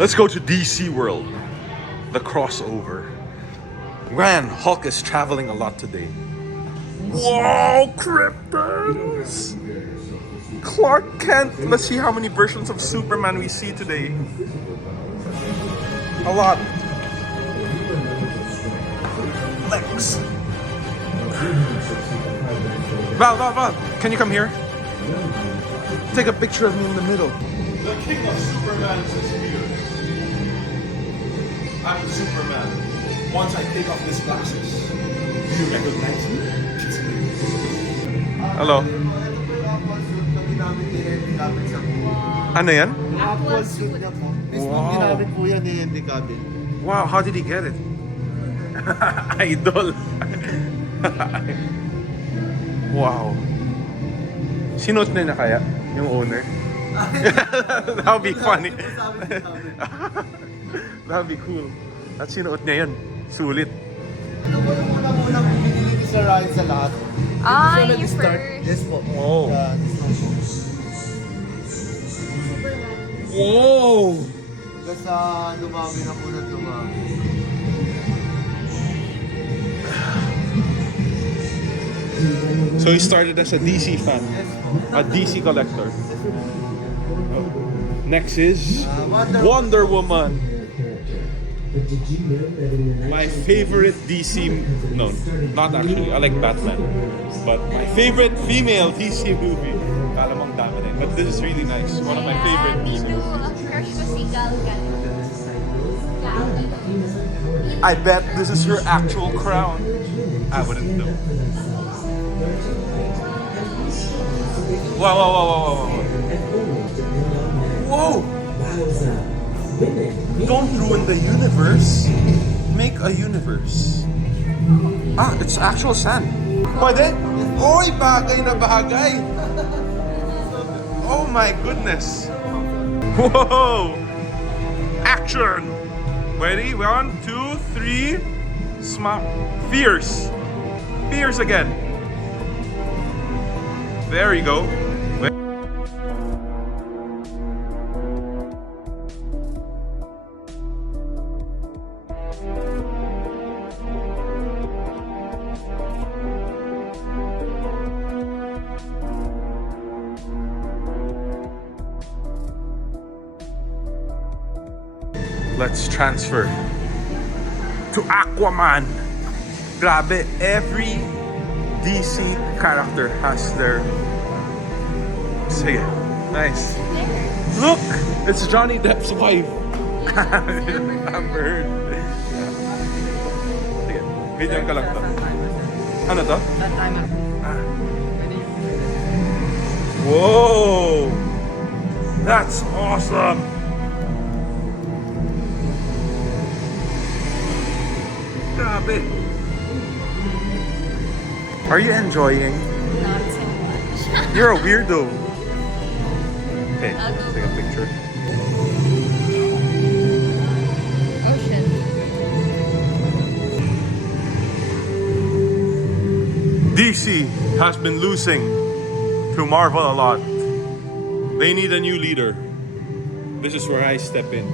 Let's go to DC World. The crossover. Man, Hulk is traveling a lot today. Whoa, Krypton's! Clark Kent. Let's see how many versions of Superman we see today. A lot. Lex. Val, can you come here? Take a picture of me in the middle. The king of Superman is here. I'm Superman. Once I take off these glasses, do you recognize me? Hello. Ano yan? Actual suit na po. Mismo ginamit po yan ni Henry Cavill. Wow, how did he get it? Idol. Wow. Sinuot na kaya yung owner? That would be funny. That would be cool. At sinuot niya yun. Sulit. Ito po yung unang binili ni Sir Ryan sa lahat. Yung Start. first. Yes po. Oh. Superman. Whoa! Hanggang sa lumami na po na lumami. So he started as a DC fan, a DC collector. Next is Wonder Woman. My favorite DC, no, not actually, I like Batman. But my favorite female DC movie. Kala mong dami na yun. But this is really nice. One of my favorite DC Dito, movies. ang crush ko si Gal Gadot. I bet this is her actual crown. I wouldn't know. Whoa. Whoa! Don't ruin the universe. Make a universe. Ah, it's actual sand. Pwede? Oy, bagay na bagay. Oh my goodness. Whoa! Action! Ready? 1, 2, 3. Smile. Fierce. Fierce again. There you go. Let's transfer to Aquaman. Grabe, every DC character has their... Sige, nice. Look! It's Johnny Depp's wife. Amber Heard. Sige, video ka lang to. Ano to? Whoa! That's awesome! Grabe! Are you enjoying? Not so much. You're a weirdo. Okay, I'll go. take a picture. Ocean. DC has been losing to Marvel a lot. They need a new leader. This is where I step in.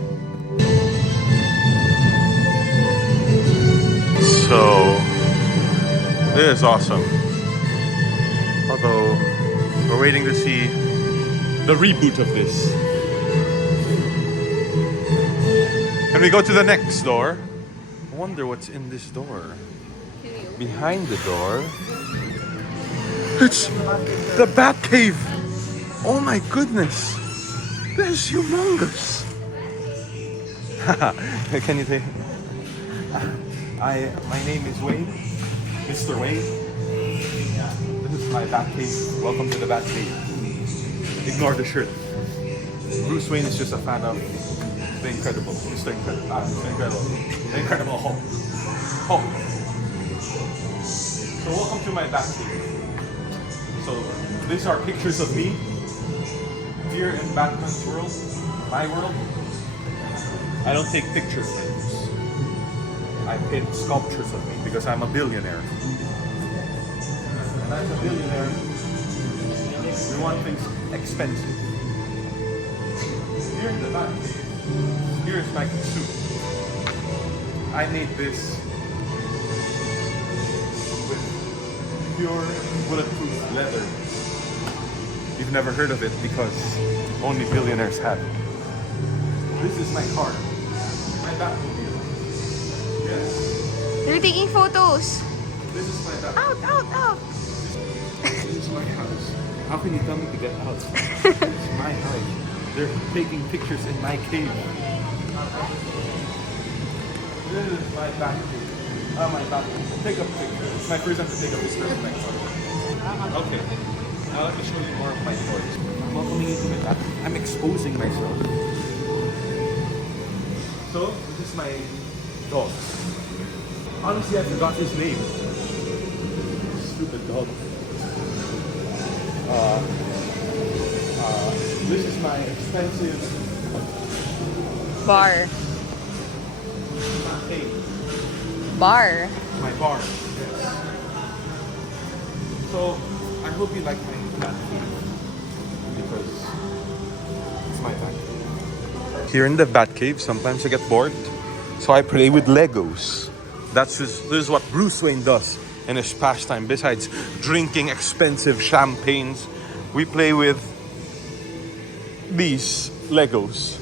So, this is awesome. Although, we're waiting to see the reboot of this. And we go to the next door. I wonder what's in this door. Behind the door, it's the Batcave. Oh my goodness. This is humongous. Can you say? My name is Wayne, Mr. Wayne. This is my Batcave. Welcome to the Batcave. Ignore the shirt. Bruce Wayne is just a fan of the Incredible, Mr. Incredible, the Incredible Hulk. Hulk. So welcome to my Batcave. So these are pictures of me here in Batman's world, my world. I don't take pictures. I paint sculptures of me because I'm a billionaire. And as a billionaire, we want things expensive. Here in the Batcave, Here's my suit. I made this with pure bulletproof leather. You've never heard of it because only billionaires have it. This is my car. My Batmobile. Yes. They're taking photos. This is my Batmobile. Out. This is my house. How can you tell me to get out? It's my house. They're taking pictures in my cave. This is my Batcave. My Batcave. Take a picture. It's my first time to take a picture of my car. Okay. Now let me show you more of my toys. I'm welcoming you to my Batcave. I'm exposing myself. So, this is my dog. Honestly, I forgot his name. Stupid dog. This is my expensive Bar. hey, Bar. my bar. Yes. So I hope you like my Batcave because it's my Batcave. Here in the Batcave, sometimes I get bored, so I play with Legos. This is what Bruce Wayne does in his pastime. Besides drinking expensive champagnes, we play with these Legos.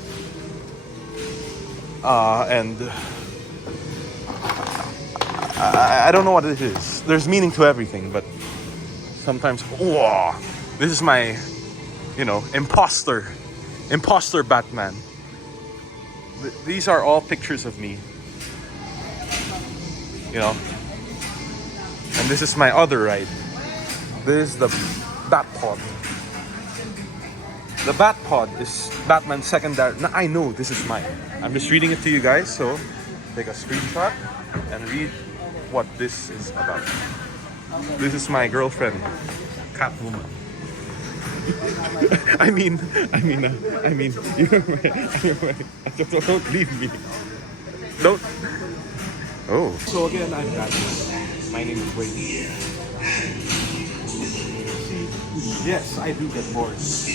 And I don't know what it is. There's meaning to everything, but sometimes, whoa, this is my, imposter Batman. These are all pictures of me, and this is my other ride. This is the Batpod. The Batpod is Batman's secondary. Now, I know this is mine. I'm just reading it to you guys, so take a screenshot and read what this is about. This is my girlfriend, Catwoman. I mean, don't leave me. Don't. Oh. So again, I'm Batman. My name is Wayne. See, yes, I do get bored. So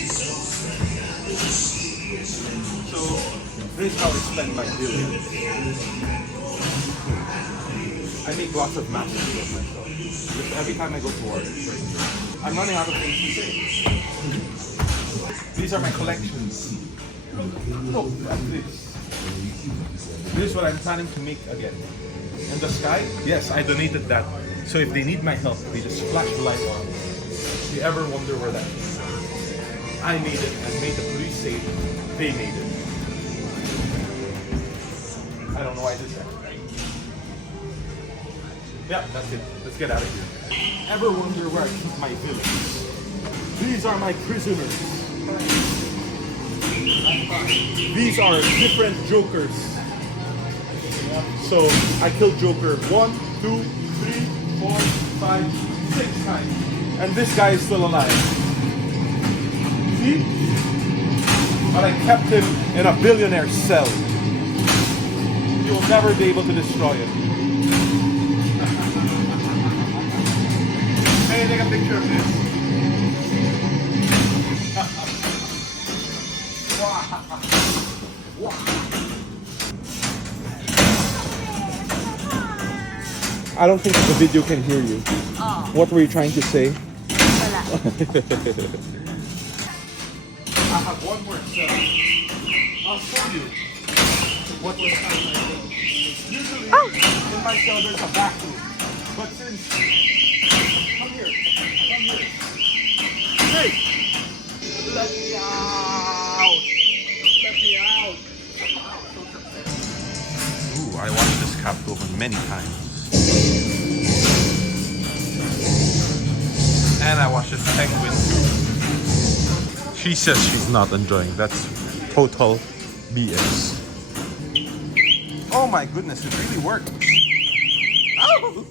this is how I spend my billions. I make lots of masses of myself. Because every time I go to work, I'm running out of things to say. These are my collections. Look at this. This is what I'm planning to make again. In the sky, yes, I donated that. So if they need my help, they just flash the light on. If you ever wonder where that is, I made it and made the police say they made it. I don't know why I did that. Yeah, that's it. Let's get out of here. Ever wonder where I keep my villains? These are my prisoners. These are different Jokers. So I killed Joker 1, 2, 3, 4, 5, 6 times. And this guy is still alive. See? But I kept him in a billionaire cell. You will never be able to destroy it. Hey, take a picture of this. I don't think the video can hear you. Oh. What were you trying to say? Wala. I have one more cell. I'll show you what was happening. Usually, in my cell there's a vacuum. But since... Come here. Hey! Let me out! Let me out! Ooh, I watched this Catwoman many times. And I watched this Penguin too. She says she's not enjoying. That's total BS. Oh my goodness, it really worked. Oh!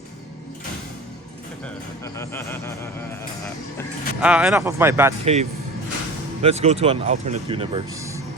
Enough of my Batcave. Let's go to an alternate universe.